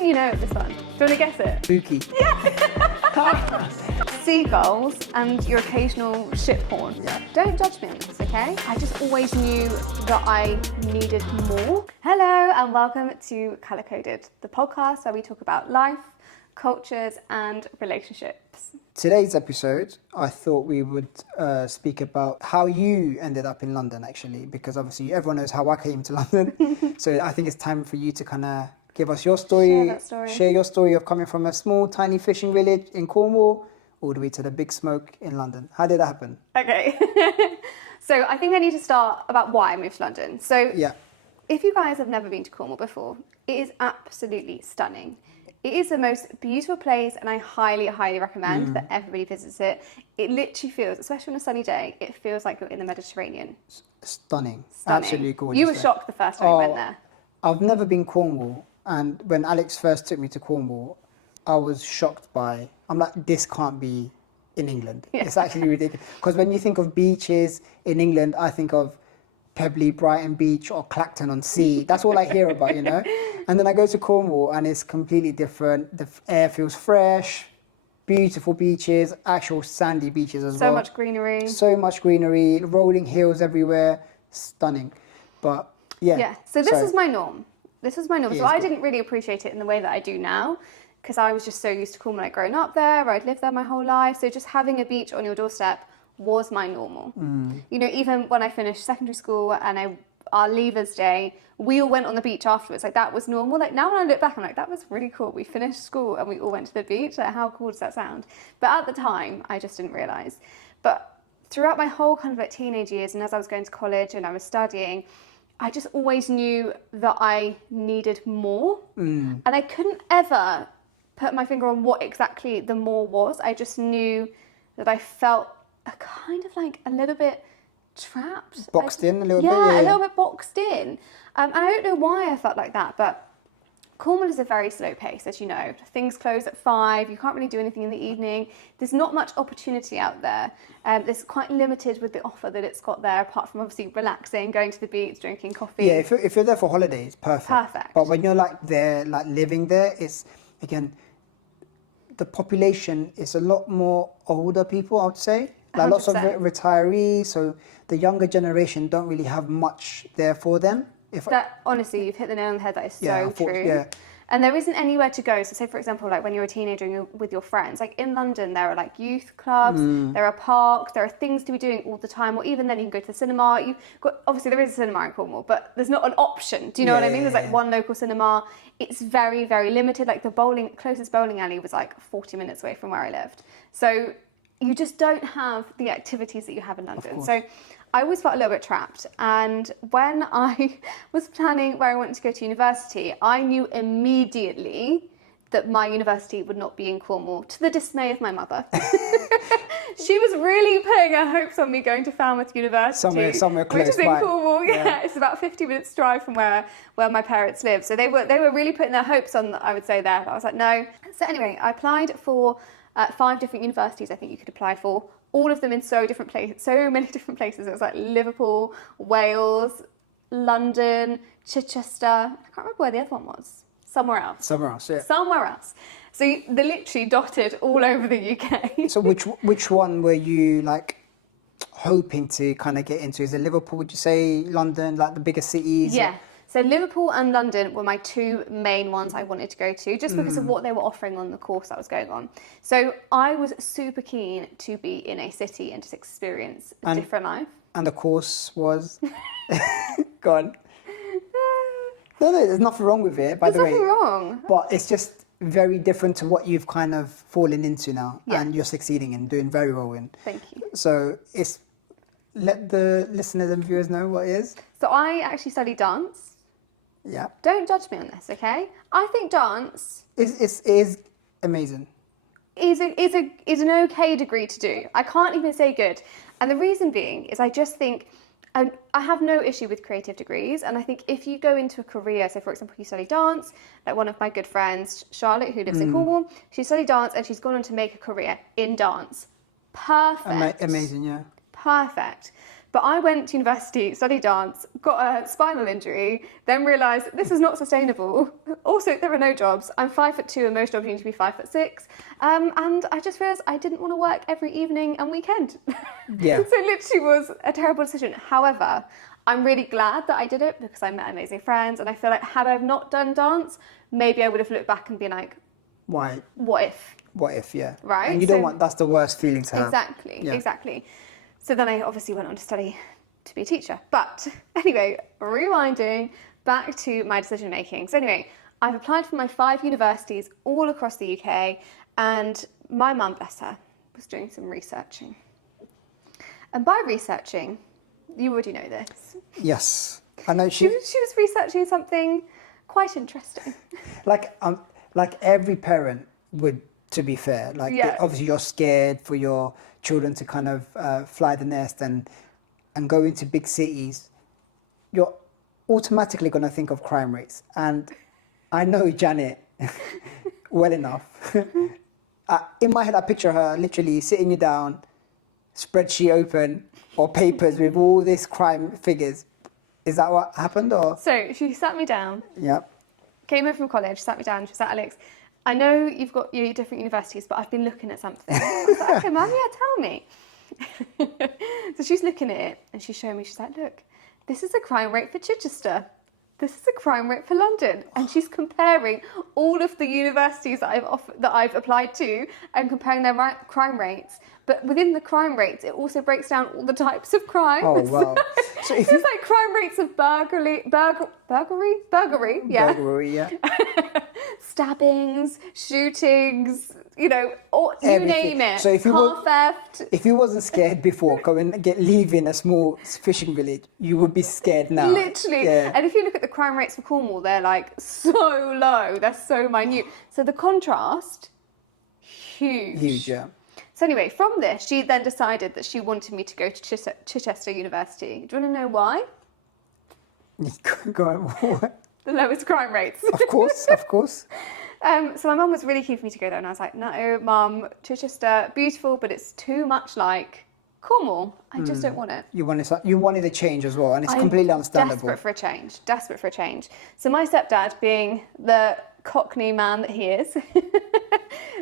think you know this one. Do you want to guess it? Spooky. Seagulls and your occasional ship horn. Yeah. Don't judge me on this, okay? I just always knew that I needed more. Hello and welcome to Colour Coded, the podcast where we talk about life, cultures and relationships. Today's episode, I thought we would speak about how you ended up in London, actually, because obviously everyone knows how I came to London. So I think it's time for you to kind of give us your story, share your story of coming from a small, tiny fishing village in Cornwall all the way to the big smoke in London. How did that happen? Okay. So I think I need to start about why I moved to London. So Yeah. if you guys have never been to Cornwall before, it is absolutely stunning. It is the most beautiful place and I highly, highly recommend that everybody visits it. It literally feels, especially on a sunny day, it feels like you're in the Mediterranean. Stunning. Absolutely gorgeous. You were shocked the first time you went there. I've never been Cornwall, and when Alex first took me to Cornwall, I was shocked by, I'm like, this can't be in England. Yeah. It's actually ridiculous. Because when you think of beaches in England, I think of Pebbly, Brighton Beach or Clacton-on-Sea. That's all I hear about, you know? And then I go to Cornwall and it's completely different. The air feels fresh, beautiful beaches, actual sandy beaches as well. So much greenery. So much greenery, rolling hills everywhere. Stunning. But yeah. So this is my norm. So I good. didn't really appreciate it in the way that I do now because I was just so used to Cornwall, like growing up there, I'd lived there my whole life. So just having a beach on your doorstep was my normal. You know, even when I finished secondary school and our leavers day, we all went on the beach afterwards. Like that was normal. Like now when I look back, I'm like, that was really cool. We finished school and we all went to the beach. Like how cool does that sound? But at the time, I just didn't realise. But throughout my whole kind of like teenage years and as I was going to college and I was studying, I just always knew that I needed more. And I couldn't ever put my finger on what exactly the more was. I just knew that I felt a kind of like a little bit trapped. Boxed in a little bit? Yeah, a little bit boxed in. And I don't know why I felt like that, but Cornwall is a very slow pace, as you know. Things close at 5, you can't really do anything in the evening. There's not much opportunity out there. It's quite limited with the offer that it's got there, apart from obviously relaxing, going to the beach, drinking coffee. Yeah, if you're there for holidays, perfect. Perfect. But when you're like there, like living there, it's, again, the population is a lot more older people, I would say. Like lots of 100%. retirees, so the younger generation don't really have much there for them. Honestly, you've hit the nail on the head. That is so true. Yeah. And there isn't anywhere to go. So say, for example, like when you're a teenager and you're with your friends, like in London, there are like youth clubs, there are parks, there are things to be doing all the time. Or even then you can go to the cinema. Obviously there is a cinema in Cornwall, but there's not an option. Do you know what I mean? There's like one local cinema. It's very, very limited. Like the closest bowling alley was like 40 minutes away from where I lived. So you just don't have the activities that you have in London. So I always felt a little bit trapped. And when I was planning where I wanted to go to university, I knew immediately that my university would not be in Cornwall, to the dismay of my mother. She was really putting her hopes on me going to Falmouth University. Somewhere close which is in by. Cornwall. Yeah, it's about 50 minutes drive from where my parents live. So they were really putting their hopes on, I would say, there. But I was like, no. So anyway, I applied for 5 different universities I think you could apply for. All of them in so many different places. It was like Liverpool, Wales, London, Chichester. I can't remember where the other one was. Somewhere else. Somewhere else. So they're literally dotted all over the UK. So which one were you like hoping to kind of get into? Is it Liverpool, would you say, London, like the bigger cities? Yeah. So Liverpool and London were my 2 main ones I wanted to go to, just because of what they were offering on the course I was going on. So I was super keen to be in a city and just experience a different life. And the course was... Go on. No, there's nothing wrong with it, by the way. There's nothing wrong. But it's just very different to what you've kind of fallen into now. Yeah. And you're succeeding in, doing very well in. Thank you. So let the listeners and viewers know what it is. So I actually studied dance. Yeah. Don't judge me on this, okay? I think dance is amazing. Is an okay degree to do. I can't even say good. And the reason being is I just think I have no issue with creative degrees. And I think if you go into a career, so for example, you study dance, like one of my good friends, Charlotte, who lives in Cornwall, she studied dance and she's gone on to make a career in dance. Perfect. Amazing, yeah. Perfect. But I went to university, studied dance, got a spinal injury, then realised this is not sustainable. Also, there are no jobs. I'm 5'2" and most jobs you need to be 5'6". And I just realised I didn't want to work every evening and weekend. Yeah. So it literally was a terrible decision. However, I'm really glad that I did it because I met amazing friends, and I feel like had I not done dance, maybe I would have looked back and been like, Why? what if? What if, yeah. Right? And you don't want, that's the worst feeling to have. Exactly, Yeah. exactly. So then I obviously went on to study to be a teacher. But anyway, rewinding back to my decision making. So anyway, I've applied for my 5 universities all across the UK, and my mum, bless her, was doing some researching. And by researching, you already know this. Yes. I know She was researching something quite interesting. like every parent would, to be fair, like Yeah. obviously you're scared for your children to kind of fly the nest and go into big cities. You're automatically going to think of crime rates. And I know Janet well enough. In my head, I picture her literally sitting you down, spreadsheet open, or papers with all these crime figures. Is that what happened, or? So she sat me down, Yeah. came over from college, sat me down, she was like, Alex, I know you've got your different universities, but I've been looking at something. I was like, okay, Mum, yeah, tell me. So she's looking at it and she's showing me, she's like, look, this is a crime rate for Chichester. This is a crime rate for London. And she's comparing all of the universities that I've applied to and comparing their crime rates. But within the crime rates, it also breaks down all the types of crime. Oh, wow. So if it's like crime rates of burglary, yeah. Burglary, yeah. Stabbings, shootings, you know, or you Everything. name it. So if you car theft. If you wasn't scared before leaving a small fishing village, you would be scared now. Literally. Yeah. And if you look at the crime rates for Cornwall, they're like so low. They're so minute. So the contrast, huge. Huge, yeah. So anyway, from this, she then decided that she wanted me to go to Chichester University. Do you want to know why? Go on. What? The lowest crime rates. Of course, of course. So my mum was really keen for me to go there, and I was like, no, Mum, Chichester, beautiful, but it's too much like Cornwall. I just don't want it. You wanted a change as well, and it's completely understandable. Desperate for a change. So my stepdad, being the Cockney man that he is,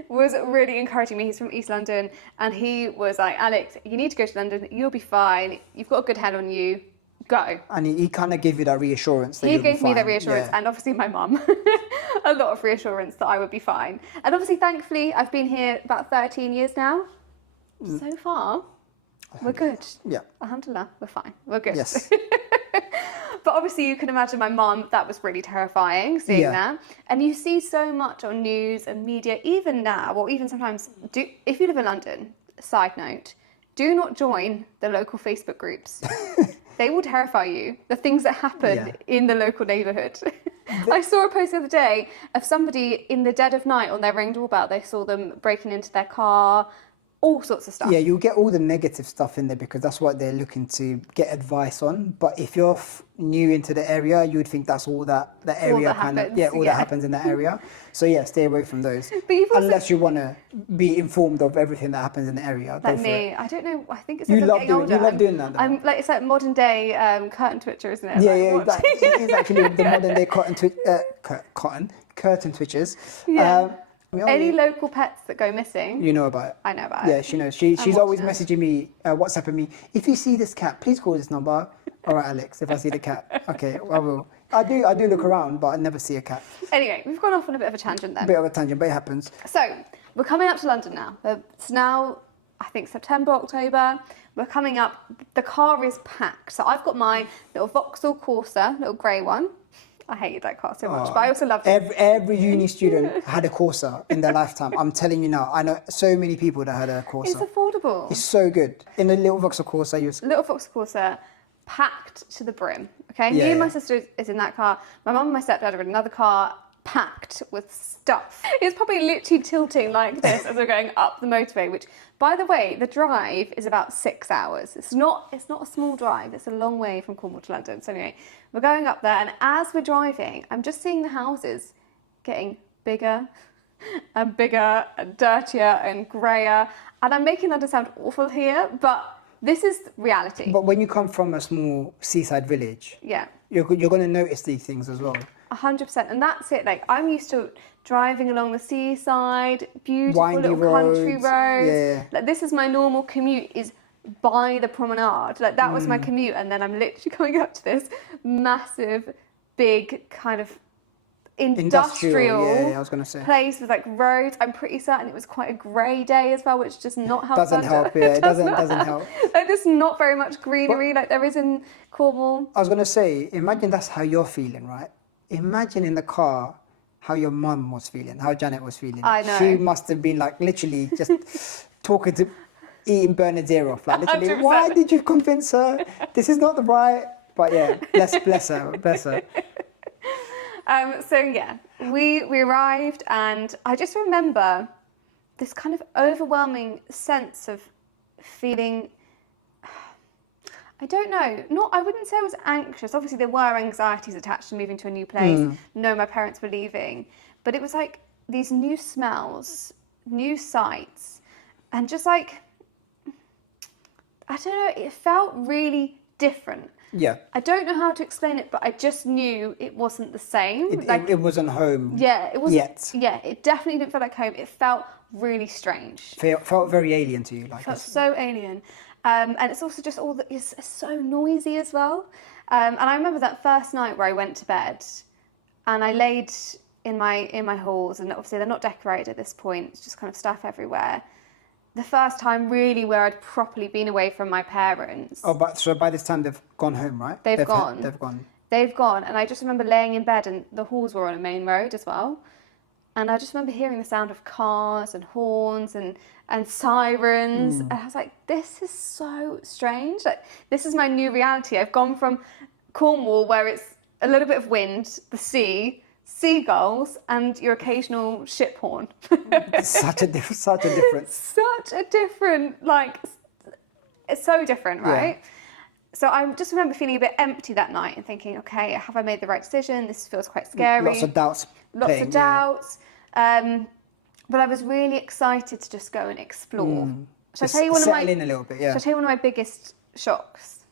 was really encouraging me. He's from East London, and he was like, Alex, you need to go to London. You'll be fine. You've got a good head on you. Go. And he kind of gave you that reassurance. He gave me that reassurance, and obviously my mum, a lot of reassurance that I would be fine. And obviously, thankfully, I've been here about 13 years now. So far, we're good. Yeah. Alhamdulillah, we're fine. We're good. Yes. But obviously, you can imagine my mum, that was really terrifying, seeing that. And you see so much on news and media, even now, or even sometimes, if you live in London, side note, do not join the local Facebook groups. They will terrify you, the things that happen in the local neighbourhood. I saw a post the other day of somebody in the dead of night on their Ring doorbell. They saw them breaking into their car, all sorts of stuff. Yeah, you'll get all the negative stuff in there because that's what they're looking to get advice on. But if you're new into the area, you would think that's all that the area that happens in that area. So yeah, stay away from those. But you've also, unless you want to be informed of everything that happens in the area. Like me, I don't know. I think it's you like love doing that. Though. I'm like, it's like modern day curtain twitcher, isn't it? Yeah, it's actually the modern day curtain twitchers. Yeah. Any local pets that go missing, you know about it. I know about it. Yeah, she knows. She's always messaging me, WhatsApping me. If you see this cat, please call this number. All right, Alex. If I see the cat, okay, I will. I do look around, but I never see a cat. Anyway, we've gone off on a bit of a tangent then. Bit of a tangent, but it happens. So we're coming up to London now. It's now, I think, September, October. We're coming up. The car is packed. So I've got my little Vauxhall Corsa, little grey one. I hated that car so much, but I also loved it. Every uni student had a Corsa in their lifetime. I'm telling you now. I know so many people that had a Corsa. It's affordable. It's so good. In a little Vauxhall Corsa, Little Vauxhall Corsa, packed to the brim. Okay, me and my sister is in that car. My mum and my stepdad are in another car, packed with stuff. It's probably literally tilting like this as we're going up the motorway, which, by the way, the drive is about 6 hours. It's not a small drive. It's a long way from Cornwall to London. So anyway, we're going up there, and as we're driving, I'm just seeing the houses getting bigger and bigger and dirtier and greyer. And I'm making London sound awful here, but this is reality. But when you come from a small seaside village, Yeah. you're going to notice these things as well. 100%. And that's it. Like, I'm used to driving along the seaside, beautiful Windy little country roads. roads. Yeah. Like, this is my normal commute, is by the promenade. Like, that was my commute. And then I'm literally coming up to this massive, big kind of industrial yeah, I was going to say. place with like roads. I'm pretty certain it was quite a grey day as well, which does not help. Doesn't help, yeah. It doesn't help. Like, there's not very much greenery like there is in Cornwall. I was going to say, imagine that's how you're feeling, right? Imagine in the car how your mum was feeling, how Janet was feeling. I know. She must have been like literally just eating Bernard's ear off. Like literally, 100%. why did you convince her? This is not the right. But yeah, bless her. So yeah, we arrived, and I just remember this kind of overwhelming sense of feeling, I don't know, I wouldn't say I was anxious. Obviously there were anxieties attached to moving to a new place, knowing my parents were leaving, but it was like these new smells, new sights, and just like, I don't know, it felt really different. Yeah. I don't know how to explain it, but I just knew it wasn't the same. It wasn't home. Yeah, it wasn't. Yet. Yeah, it definitely didn't feel like home. It felt really strange. Felt very alien to you, like. Felt so alien, and it's also just it's so noisy as well. And I remember that first night where I went to bed, and I laid in my halls, and obviously they're not decorated at this point. It's just kind of stuff everywhere. The first time really where I'd properly been away from my parents. Oh, but so by this time they've gone home, right? They've gone. They've gone. And I just remember laying in bed, and the halls were on a main road as well. And I just remember hearing the sound of cars and horns and sirens. And I was like, this is so strange. Like, this is my new reality. I've gone from Cornwall, where it's a little bit of wind, the sea, seagulls, and your occasional ship horn. Such a difference. Such a different, like, it's so different, right? Yeah. So I just remember feeling a bit empty that night and thinking, okay, have I made the right decision? This feels quite scary. Lots of doubts. But I was really excited to just go and explore. Shall I tell you in a little bit, yeah. Shall I tell you one of my biggest shocks?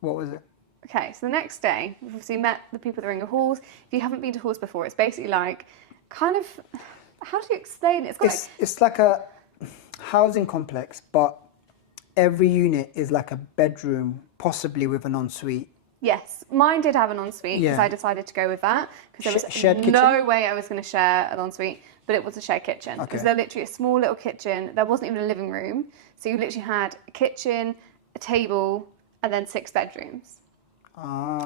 What was it? Okay, so the next day, we've obviously met the people that are in your halls. If you haven't been to halls before, it's basically like, kind of, how do you explain it? It's like a housing complex, but every unit is like a bedroom, possibly with an ensuite. Yes, mine did have an ensuite because I decided to go with that because there was no way I was going to share an ensuite, but it was a shared kitchen because they're literally a small little kitchen. There wasn't even a living room, so you literally had a kitchen, a table, and then 6 bedrooms.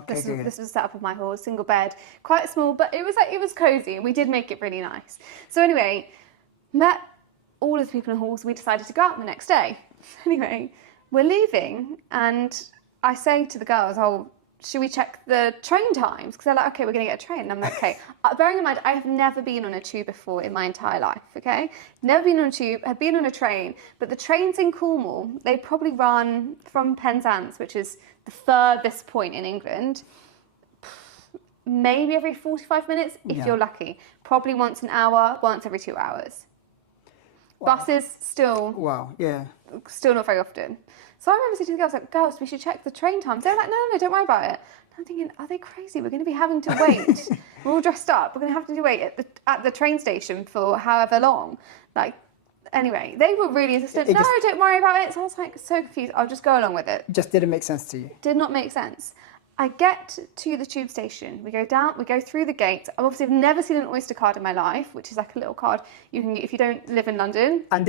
This was the setup of my hall, single bed, quite small, but it was cozy, and we did make it really nice. So anyway, met all of the people in halls. We decided to go out the next day. Anyway, we're leaving, and I say to the girls, "Oh, should we check the train times?" Because they're like, "Okay, we're going to get a train." And I'm like, "Okay." Bearing in mind, I have never been on a tube before in my entire life, okay? Never been on a tube, have been on a train, but the trains in Cornwall, they probably run from Penzance, which is the furthest point in England, maybe every 45 minutes, if you're lucky. Probably once an hour, once every 2 hours. Wow. Buses, still... Wow, yeah. Still not very often. So I remember saying to the girls, like, "Girls, we should check the train times." They're like, no, don't worry about it. And I'm thinking, are they crazy? We're going to be having to wait. We're all dressed up. We're going to have to wait at the train station for however long. Like, anyway, they were really insistent. No, don't worry about it. So I was like, so confused. I'll just go along with it. Just didn't make sense to you. Did not make sense. I get to the tube station. We go down, we go through the gates. I've never seen an Oyster card in my life, which is like a little card you can get if you don't live in London. And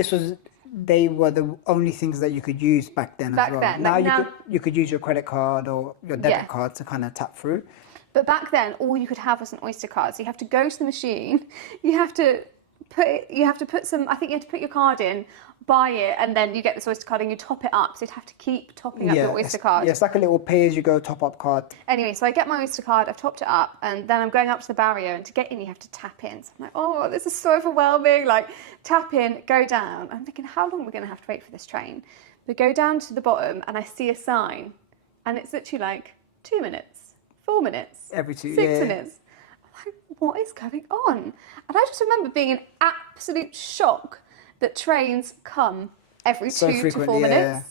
they were the only things that you could use back then as well. Now you could use your credit card or your debit card to kind of tap through. But back then, all you could have was an Oyster card. So you have to go to the machine. You have to put your card in, buy it, and then you get this Oyster card and you top it up. So you'd have to keep topping up your Oyster card. Yeah, it's like a little pay-as-you-go top-up card. Anyway, so I get my Oyster card, I've topped it up, and then I'm going up to the barrier, and to get in, you have to tap in. So I'm like, oh, this is so overwhelming. Like, tap in, go down. I'm thinking, how long are we going to have to wait for this train? We go down to the bottom, and I see a sign, and it's literally like 2 minutes, 4 minutes, every 6 minutes. I'm like, what is going on? And I just remember being in absolute shock that trains come every 2 to 4 minutes.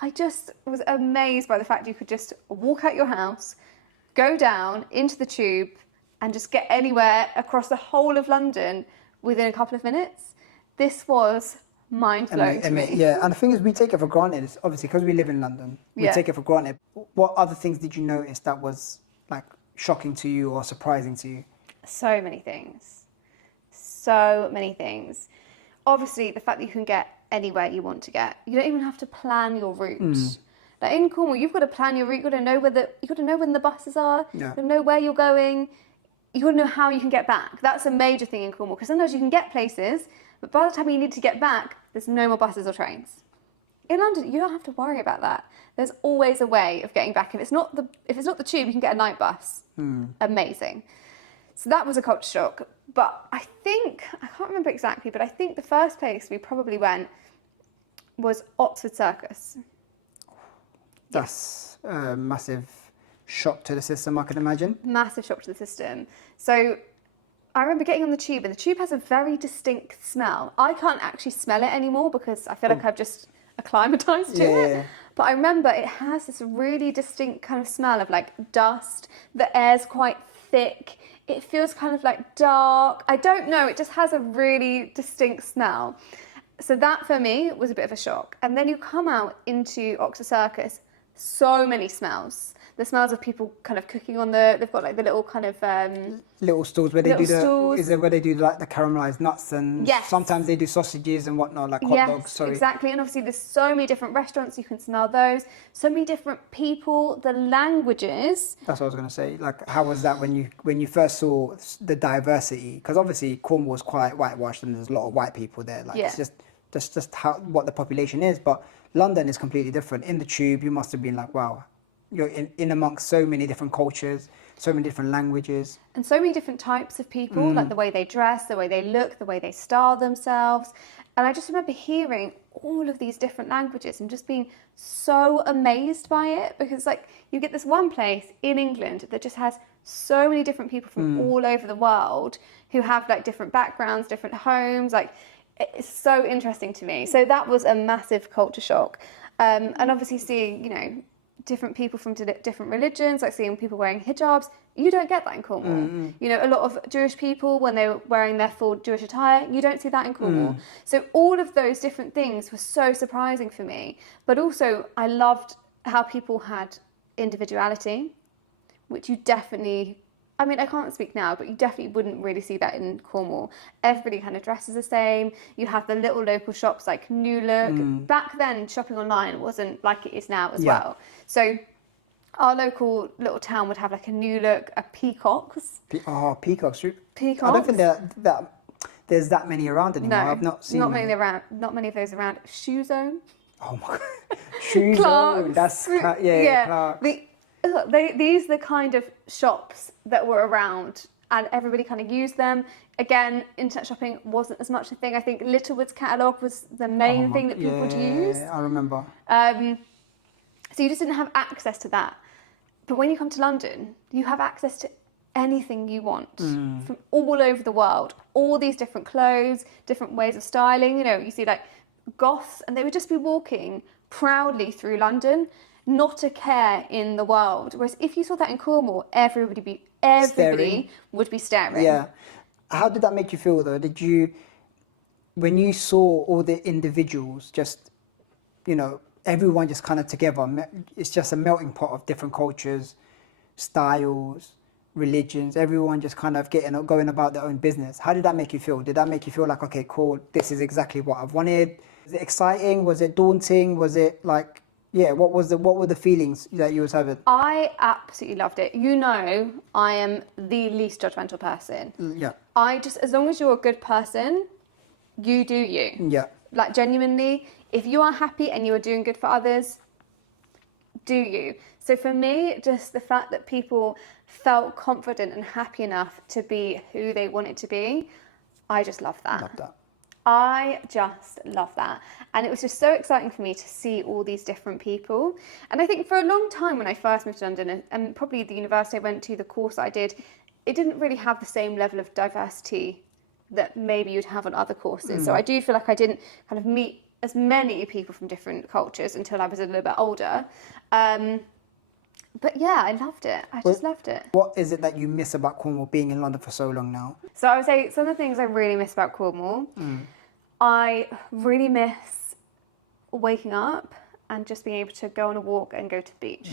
I I just was amazed by the fact you could just walk out your house, go down into the tube, and just get anywhere across the whole of London within a couple of minutes. This was mind-blowing to me. Yeah, and the thing is, we take it for granted. It's obviously, because we live in London, we take it for granted. What other things did you notice that was like shocking to you or surprising to you? So many things. So many things. Obviously, the fact that you can get anywhere you want to get. You don't even have to plan your route. Like in Cornwall, you've got to plan your route. You've got to know when the buses are. Yeah. You've got to know where you're going. You've got to know how you can get back. That's a major thing in Cornwall, because sometimes you can get places, but by the time you need to get back, there's no more buses or trains. In London, you don't have to worry about that. There's always a way of getting back. If it's not the tube, you can get a night bus. Amazing. So that was a culture shock. But I can't remember exactly, but I think the first place we probably went was Oxford Circus. That's a massive shock to the system, I can imagine. Massive shock to the system. So I remember getting on the tube, and the tube has a very distinct smell. I can't actually smell it anymore because I feel like I've just acclimatized to it. But I remember it has this really distinct kind of smell of like dust. The air's quite thick. It feels kind of like dark. I don't know. It just has a really distinct smell. So that for me was a bit of a shock. And then you come out into Oxford Circus, so many smells. The smells of people kind of cooking on they've got like the little kind of little stalls where they do stalls. is it where they do like the caramelized nuts, and sometimes they do sausages and whatnot, like hot dogs. Sorry. Exactly. And obviously there's so many different restaurants, you can smell those. So many different people, the languages. That's what I was going to say. Like, how was that when you first saw the diversity? Because obviously Cornwall is quite whitewashed and there's a lot of white people there. Like, it's just that's just what the population is. But London is completely different. In the tube, you must have been like, wow. You're in amongst so many different cultures, so many different languages. And so many different types of people, like the way they dress, the way they look, the way they style themselves. And I just remember hearing all of these different languages and just being so amazed by it, because like you get this one place in England that just has so many different people from all over the world who have like different backgrounds, different homes. Like, it's so interesting to me. So that was a massive culture shock. And obviously seeing, different people from different religions, like seeing people wearing hijabs. You don't get that in Cornwall. A lot of Jewish people, when they're wearing their full Jewish attire, you don't see that in Cornwall. So all of those different things were so surprising for me. But also, I loved how people had individuality, which you definitely, I can't speak now, but you definitely wouldn't really see that in Cornwall. Everybody kind of dresses the same. You have the little local shops like New Look. Back then, shopping online wasn't like it is now as well. So our local little town would have like a New Look, a Peacocks. Peacocks. Peacocks. I don't think there's that many around anymore. No, I've not seen not many around. Not many of those around. Shoe Zone. Oh my God. Shoe Zone. That's Clark. These are the kind of shops that were around, and everybody kind of used them. Again, internet shopping wasn't as much a thing. I think Littlewood's catalogue was the main thing that people would use. Yeah, I remember. So you just didn't have access to that. But when you come to London, you have access to anything you want from all over the world. All these different clothes, different ways of styling. You see like goths, and they would just be walking proudly through London, not a care in the world. Whereas if you saw that in Cornwall, everybody would be staring. Yeah. How did that make you feel though? When you saw all the individuals just, everyone just kind of together, it's just a melting pot of different cultures, styles, religions, everyone just kind of going about their own business. How did that make you feel? Did that make you feel like, okay, cool, this is exactly what I've wanted? Was it exciting? Was it daunting? Was it like, what were the feelings that you was having? I absolutely loved it. I am the least judgmental person. Yeah. As long as you're a good person, you do you. Yeah. Like genuinely, if you are happy and you are doing good for others, do you. So for me, just the fact that people felt confident and happy enough to be who they wanted to be, I just love that. Love that. I just love that. And it was just so exciting for me to see all these different people. And I think for a long time when I first moved to London, and probably the university I went to, the course I did, it didn't really have the same level of diversity that maybe you'd have on other courses. So I do feel like I didn't kind of meet as many people from different cultures until I was a little bit older. But yeah, I loved it. I just loved it. What is it that you miss about Cornwall being in London for so long now? So I would say some of the things I really miss about Cornwall, I really miss waking up and just being able to go on a walk and go to the beach.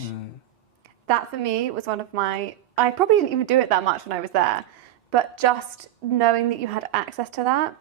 That for me was one of my, I probably didn't even do it that much when I was there, but just knowing that you had access to that.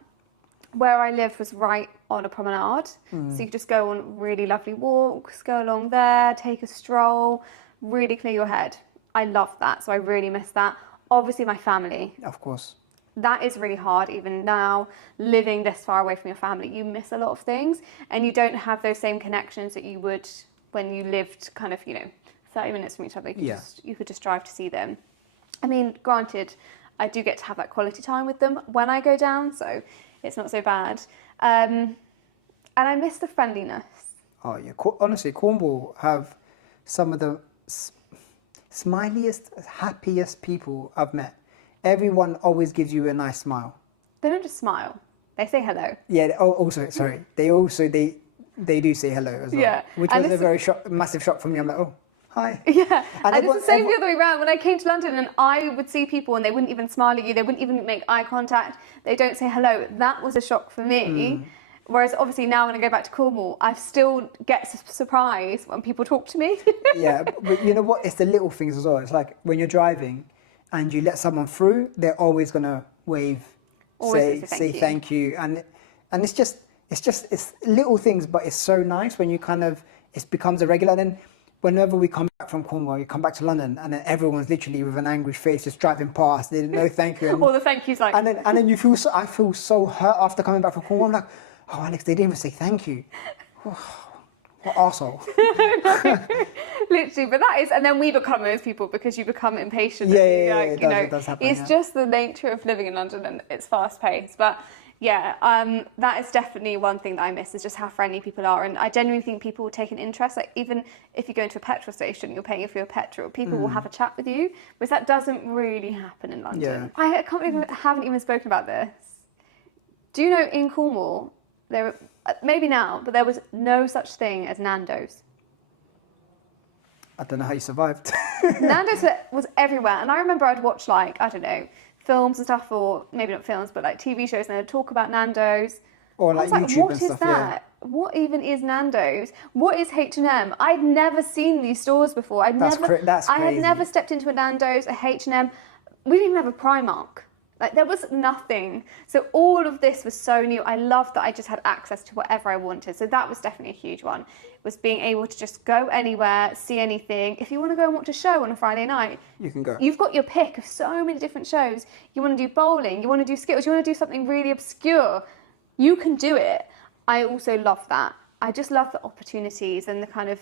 Where I lived was right on a promenade, so you could just go on really lovely walks, go along there, take a stroll, really clear your head. I love that, so I really miss that. Obviously my family. Of course. That is really hard, even now, living this far away from your family. You miss a lot of things, and you don't have those same connections that you would when you lived kind of, 30 minutes from each other. You could just drive to see them. I mean, granted, I do get to have that quality time with them when I go down, so it's not so bad. And I miss the friendliness. Oh, yeah. Honestly, Cornwall have some of the smiliest, happiest people I've met. Everyone always gives you a nice smile. They don't just smile. They say hello. Yeah. Also, sorry. They do say hello as well. Yeah. Which was a very massive shock for me. I'm like, oh, hi. Yeah. And it's the same the other way around. When I came to London and I would see people and they wouldn't even smile at you. They wouldn't even make eye contact. They don't say hello. That was a shock for me. Whereas obviously now when I go back to Cornwall, I still get surprised when people talk to me. Yeah. But you know what? It's the little things as well. It's like when you're driving and you let someone through, they're always going to wave, say thank you. And it's little things, but it's so nice when you it becomes a regular. And then whenever we come back from Cornwall, you come back to London, and then everyone's literally with an angry face just driving past. They didn't know thank you. All the thank yous, like. And then I feel so hurt after coming back from Cornwall. I'm like, oh, Alex, they didn't even say thank you. What arsehole. Literally, but that is, and then we become those people because you become impatient. It does happen. It's just the nature of living in London and it's fast paced. But yeah, that is definitely one thing that I miss, is just how friendly people are. And I genuinely think people will take an interest. Like even if you go into a petrol station, you're paying for your petrol, people will have a chat with you, because that doesn't really happen in London. Yeah. I can't believe I haven't even spoken about this. Do you know in Cornwall, maybe now, but there was no such thing as Nando's. I don't know how you survived. Nando's was everywhere, and I remember I'd watch films and stuff, or maybe not films, but TV shows, and they'd talk about Nando's. Or YouTube what and is stuff. that? Yeah. What even is Nando's? What is H&M? I'd never seen these stores before. That's crazy. I had never stepped into a Nando's, a H&M. We didn't even have a Primark. There was nothing. So all of this was so new. I loved that I just had access to whatever I wanted. So that was definitely a huge one, was being able to just go anywhere, see anything. If you want to go and watch a show on a Friday night, you can go. You've got your pick of so many different shows. You want to do bowling, you want to do Skittles, you want to do something really obscure. You can do it. I also love that. I just love the opportunities and the kind of,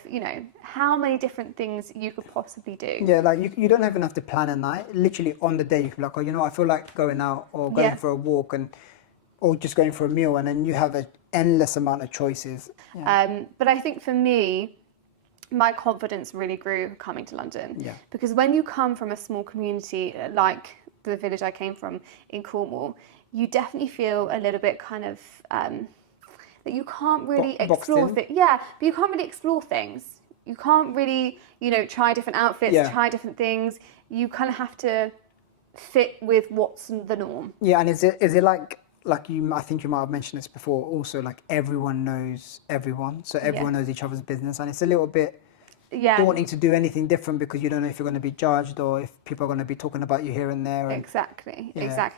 how many different things you could possibly do. Yeah, you don't even have to plan a night. Literally on the day, you can be like, oh, I feel like going out or going for a walk or just going for a meal, and then you have an endless amount of choices. Yeah. But I think for me, my confidence really grew coming to London. Yeah. Because when you come from a small community like the village I came from in Cornwall, you definitely feel a little bit kind of... that you can't really explore things. Yeah, but you can't really explore things. You can't really, try different outfits, try different things. You kind of have to fit with what's the norm. Yeah, and is it like you? I think you might have mentioned this before. Also, like everyone knows everyone, so everyone knows each other's business, and it's a little bit daunting to do anything different because you don't know if you're going to be judged or if people are going to be talking about you here and there. Exactly.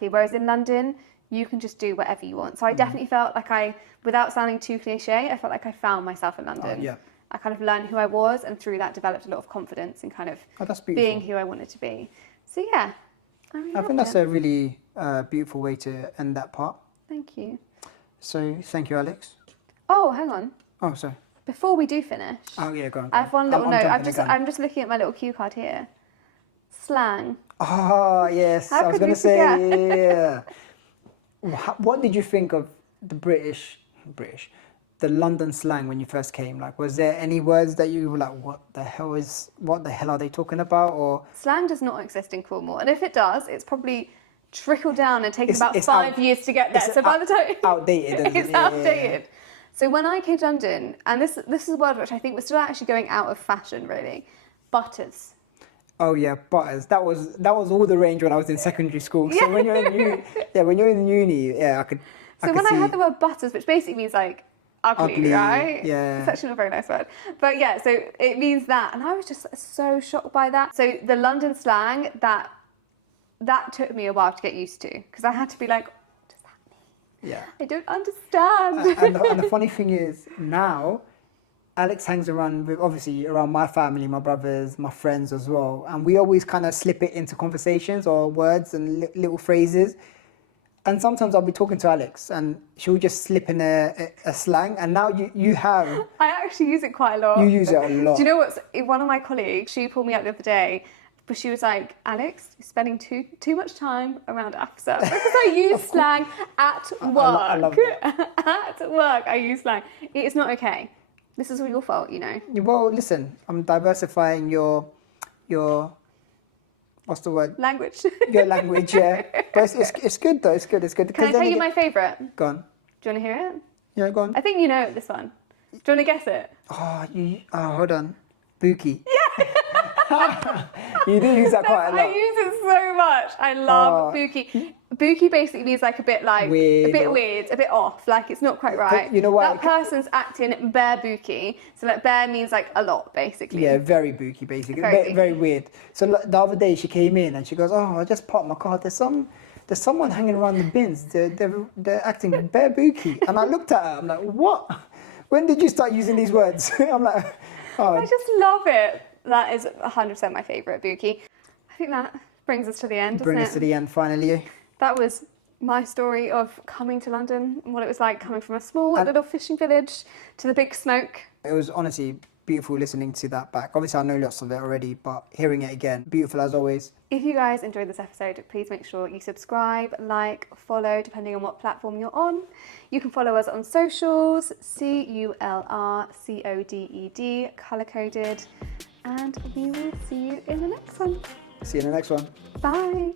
Whereas in London, you can just do whatever you want. So I definitely felt like without sounding too cliche, I felt like I found myself in London. Oh, yeah. I kind of learned who I was, and through that developed a lot of confidence in kind of being who I wanted to be. So yeah, I think that's a really beautiful way to end that part. Thank you. So thank you, Alex. Oh, hang on. Oh, sorry. Before we do finish. Oh yeah, go on. I have one little note. I'm just looking at my little cue card here. Slang. Oh yes, I was going to say yeah. What did you think of the the London slang when you first came? Like, was there any words that you were like, what the hell are they talking about? Or slang does not exist in Cornwall, and if it does, it's probably trickled down and taken about 5 years to get there. So by the time outdated, it's outdated. So when I came to London, and this is a word which I think was still actually going out of fashion, really, butters. Oh yeah, butters. That was all the range when I was in secondary school. So when you're in uni, I could. So when I heard the word butters, which basically means like ugly, right? Yeah. It's actually not a very nice word. But yeah, so it means that. And I was just so shocked by that. So the London slang, that took me a while to get used to. Because I had to be like, what does that mean? Yeah. I don't understand. And the funny thing is, now, Alex hangs around with, obviously, around my family, my brothers, my friends as well. And we always kind of slip it into conversations or words and little phrases. And sometimes I'll be talking to Alex and she'll just slip in a slang. And now you have... I actually use it quite a lot. You use it a lot. Do you know what? One of my colleagues, she pulled me up the other day, but she was like, Alex, you're spending too much time around Afsa. Because I use slang at work. I love that. At work, I use slang. It's not okay. This is all your fault, you know. Well, listen, I'm diversifying your what's the word? Language. Your language, yeah. But it's good though. It's good. Can I tell you my favourite? Go on. Do you want to hear it? Yeah, go on. I think you know this one. Do you want to guess it? Hold on. Bookie. Yeah. You do use that quite a lot. I use it so much. I love bookie. Bookie basically means like a bit weird, a bit off, like it's not quite right. You know what? That person's acting bare bookie. So like bare means like a lot, basically. Yeah, very bookie, basically. Very Very weird. So the other day she came in and she goes, I just parked my car. There's someone hanging around the bins. They're acting bare bookie. And I looked at her. I'm like, what? When did you start using these words? I'm like, I just love it. That is 100% my favourite, bookie. I think that brings us to the end, Bring us to the end, finally. That was my story of coming to London and what it was like coming from a small little fishing village to the big smoke. It was honestly beautiful listening to that back. Obviously, I know lots of it already, but hearing it again, beautiful as always. If you guys enjoyed this episode, please make sure you subscribe, like, follow, depending on what platform you're on. You can follow us on socials, CULRCODED, colour-coded, and we will see you in the next one. See you in the next one. Bye.